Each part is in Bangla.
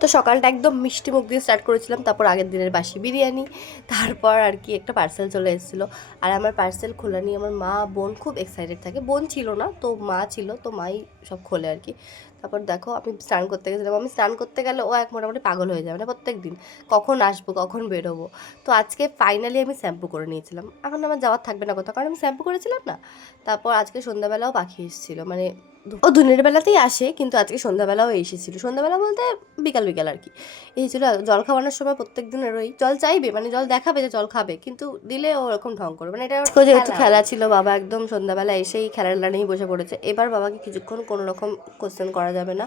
তো সকালটা একদম মিষ্টি মুখ দিয়ে স্টার্ট করেছিলাম, তারপর আগের দিনের বাসি বিরিয়ানি, তারপর আর কি একটা পার্সেল চলে এসেছিলো। আর আমার পার্সেল খোলা নিয়ে আমার মা বোন খুব এক্সাইটেড থাকে। বোন ছিল না, তো মা ছিল, তো মাই সব খোলে আর কি। তারপর দেখো আমি স্নান করতে গেছিলাম, আমি স্নান করতে গেলে ও এক মোটামুটি পাগল হয়ে যায়, মানে প্রত্যেক দিন কখন আসবো কখন বেরোবো। তো আজকে ফাইনালি আমি শ্যাম্পু করে নিয়েছিলাম, এখন আমার যাওয়ার থাকবে না কোথাও, কারণ আমি শ্যাম্পু করেছিলাম না। তারপর আজকে সন্ধ্যাবেলাও পাখি এসেছিলো, মানে ও দিনের বেলাতেই আসে, কিন্তু আজকে সন্ধ্যাবেলাও এসেছিলো। সন্ধ্যাবেলা বলতে বিকাল বিকাল আর কি এই ছিল। জল খাওয়ানোর সময় প্রত্যেক দিন ওই জল চাইবে, মানে জল দেখাবে যে জল খাবে, কিন্তু দিলে ও ওরকম ঢং করবে, মানে এটা ওর যেহেতু খেলা ছিল, বাবা একদম সন্ধ্যাবেলা এসেই খেলাটা নিয়েই বসে পড়েছে। এবার বাবাকে কিছুক্ষণ কোনো রকম কোশ্চেন করা যাবে না,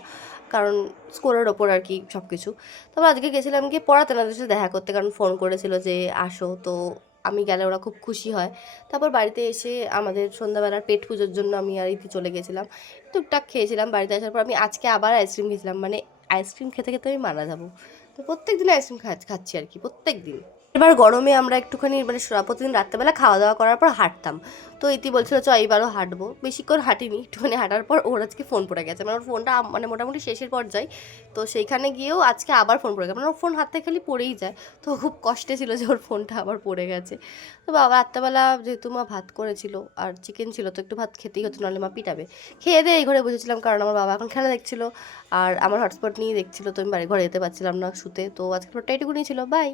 কারণ স্কোরের ওপর আর কি সব কিছু। তারপর আজকে গেছিলাম গিয়ে পড়াতে না সাথে দেখা করতে, কারণ ফোন করেছিল যে আসো, তো আমি গেলে ওরা খুব খুশি হয়। তারপর বাড়িতে এসে আমাদের সন্ধ্যাবেলার পেট পুজোর জন্য আমি আর ইতি চলে গেছিলাম, টুকটাক খেয়েছিলাম। বাড়িতে আসার পর আমি আজকে আবার আইসক্রিম খেয়েছিলাম, মানে আইসক্রিম খেতে খেতে আমি মারা যাবো। তো প্রত্যেক দিন আইসক্রিম খাচ্ছি আর কি, প্রত্যেক দিন। এবার গরমে আমরা একটুখানি মানে প্রতিদিন রাত্রেবেলা খাওয়া দাওয়া করার পর হাঁটতাম। তো ইতি বলছিল চ এইবারও হাঁটবো, বেশিক্ষণ হাঁটিনি, একটুখানি হাঁটার পর ওর আজকে ফোন পড়ে গেছে, মানে ওর ফোনটা মানে মোটামুটি শেষের পর্যায়ে। তো সেইখানে গিয়েও আজকে আবার ফোন পড়ে গেছে, মানে ওর ফোন হাত থেকে খালি পড়েই যায়। তো খুব কষ্টে ছিল যে ওর ফোনটা আবার পড়ে গেছে। তো বাবা রাত্রেবেলা যেহেতু মা ভাত করেছিল আর চিকেন ছিল, তো একটু ভাত খেতেই হতো, নাহলে মা পিটাবে। খেয়ে দিয়ে এই ঘরে বসেছিলাম, কারণ আমার বাবা এখন খেলা দেখছিল আর আমার হটস্পট নিয়ে দেখছিল, তো আমি বাড়ি ঘরে যেতে পারছিলাম না শুতে। তো আজকে এইটুকুনি ছিল, বাই।